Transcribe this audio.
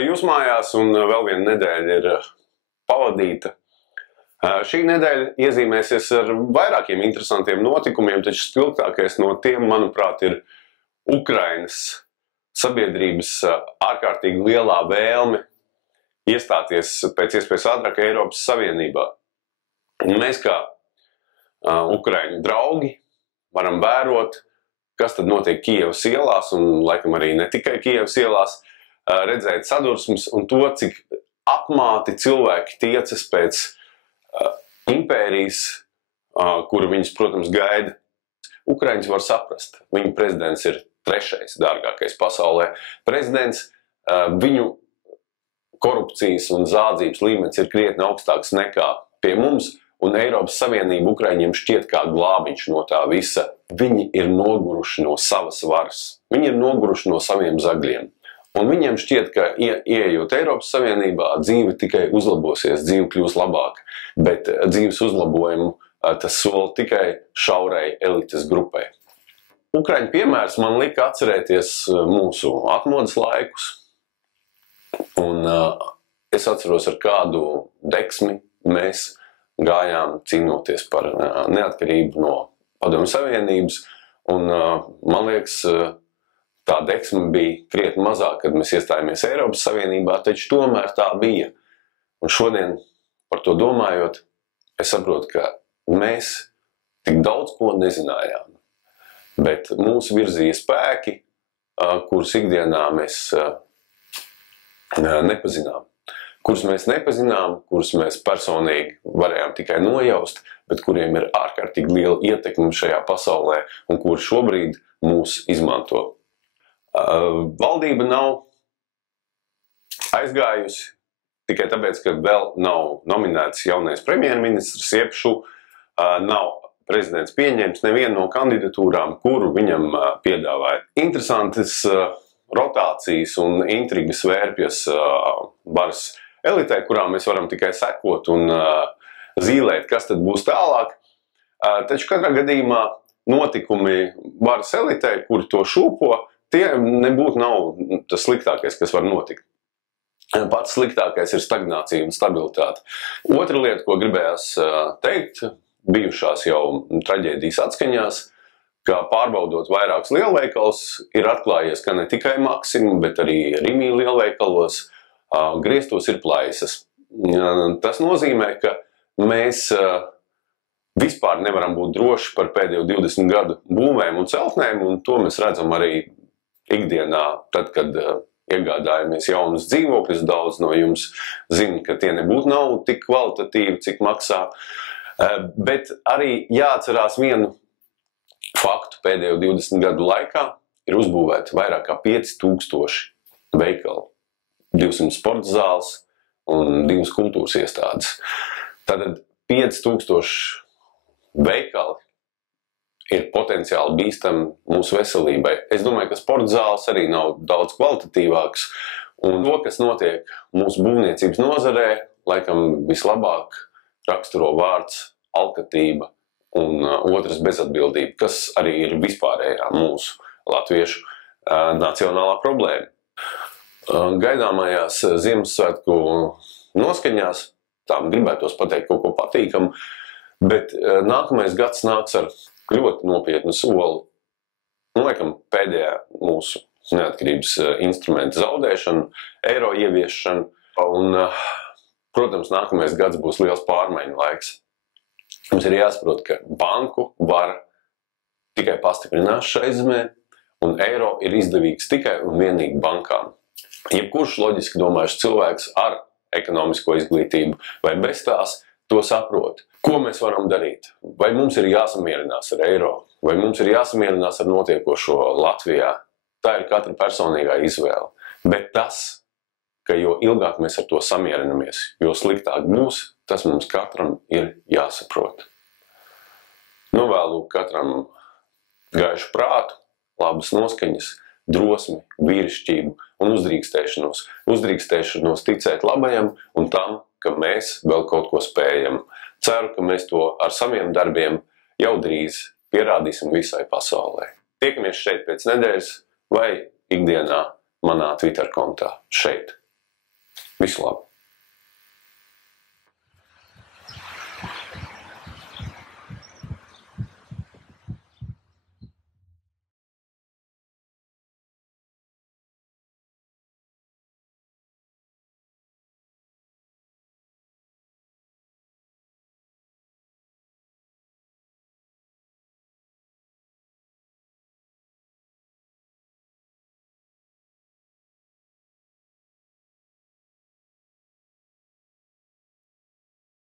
arī jūs mājās, un vēl viena nedēļa ir pavadīta. Šī nedēļa iezīmēsies ar vairākiem interesantiem notikumiem, taču spilgtākais no tiem, manuprāt, ir Ukrainas sabiedrības ārkārtīgi lielā vēlme iestāties pēc iespējas ātrāk Eiropas Savienībā. Mēs kā Ukraiņu draugi varam vērot, kas tad notiek Kijevas ielās, un laikam arī ne tikai Kijevas ielās, redzēt sadursmes un to, cik apmāti cilvēki tiecas pēc impērijas, kuru viņus, protams, gaida. Ukraiņus var saprast. Viņu prezidents ir trešais dārgākais pasaulē prezidents. Viņu korupcijas un zādzības līmenis ir krietni augstāks nekā pie mums, un Eiropas Savienība Ukraiņiem šķiet kā glābiņš no tā visa. Viņi ir noguruši no savas varas. Viņi ir noguruši no saviem zagļiem. Un viņiem šķiet, ka ieejot Eiropas Savienībā, dzīve tikai uzlabosies, dzīve kļūs labāka. Bet dzīves uzlabojumu tas sola tikai šaurai elites grupai. Ukraiņu piemērs man lika atcerēties mūsu atmodas laikus. Un es atceros, ar kādu deksmi mēs gājām cīnoties par neatkarību no Padomju Savienības. Un man liekas, tā deksme bija krietni mazāk, kad mēs iestājāmies Eiropas Savienībā, taču tomēr tā bija. Un šodien, par to domājot, es saprotu, ka mēs tik daudz ko nezinājām. Bet mūs virzīja spēki, kurus ikdienā mēs nepazinām. Kurus mēs nepazinām, kurus mēs personīgi varējām tikai nojaust, bet kuriem ir ārkārtīgi liela ietekme šajā pasaulē un kuri šobrīd mūs izmanto. Valdība nav aizgājusi tikai tāpēc, ka vēl nav nominēts jaunais premjerministrs, iepšu nav prezidents pieņēmis nevienu no kandidatūrām, kuru viņam piedāvāja. Interesantas rotācijas un intrigas vērpjas varas elitē, kurām mēs varam tikai sekot un zīlēt, kas tad būs tālāk. Taču katrā gadījumā notikumi varas elitē, kuri to šūpo, tie nebūtu nav tas sliktākais, kas var notikt. Pats sliktākais ir stagnācija un stabilitāte. Otra lieta, ko gribējās teikt, bijušās jau traģēdijas atskaņās, ka pārbaudot vairākus lielveikals, ir atklājies, ka ne tikai Maxima, bet arī Rimi lielveikalos griestos ir plaisas. Tas nozīmē, ka mēs vispār nevaram būt droši par pēdējo 20 gadu būvēm un celtnēm, un to mēs redzam arī ikdienā, tad, kad iegādājamies jaunus dzīvokļus. Daudz no jums zina, ka tie nebūtu nav tik kvalitatīvi, cik maksā. Bet arī jāatcerās vienu faktu: pēdējo 20 gadu laikā ir uzbūvēti vairāk kā 5000 veikalu, 200 sporta zāles un 2 kultūras iestādes. Tātad 5000 veikali ir potenciāli bīstami mūsu veselībai. Es domāju, ka sporta zāles arī nav daudz kvalitatīvāks, un to, kas notiek mūsu būvniecības nozarē, laikam vislabāk raksturo vārds alkatība un otrs bezatbildība, kas arī ir vispārējā mūsu latviešu nacionālā problēma. Gaidāmajās Ziemassvētku noskaņās, tām gribētos pateikt kaut ko patīkamu, bet nākamais gads nāks ar ļoti nopietnu soli. Laikam pēdējā mūsu neatkarības instrumenta zaudēšanu, eiro ieviešanu, un, protams, nākamais gads būs liels pārmaiņu laiks. Mums ir jāsaprot, ka banku vara tikai pastiprinās šai zemē, un eiro ir izdevīgs tikai un vienīgi bankām. Jebkurš loģiski domājušs cilvēks ar ekonomisko izglītību vai bez tās to saprot. Ko mēs varam darīt? Vai mums ir jāsamierinās ar eiro? Vai mums ir jāsamierinās ar notiekošo Latvijā? Tā ir katra personīgā izvēle. Bet tas, ka jo ilgāk mēs ar to samierinamies, jo sliktāk būs, tas mums katram ir jāsaprot. Novēlu katram gaišu prātu, labas noskaņas, drosmi, vīrišķību un uzdrīkstēšanos. Uzdrīkstēšanos ticēt labajam un tam, ka mēs vēl kaut ko spējam. Ceru, ka mēs to ar saviem darbiem jau drīz pierādīsim visai pasaulē. Tiekamies šeit pēc nedēļas vai ikdienā manā Twitter kontā šeit. Visu labu!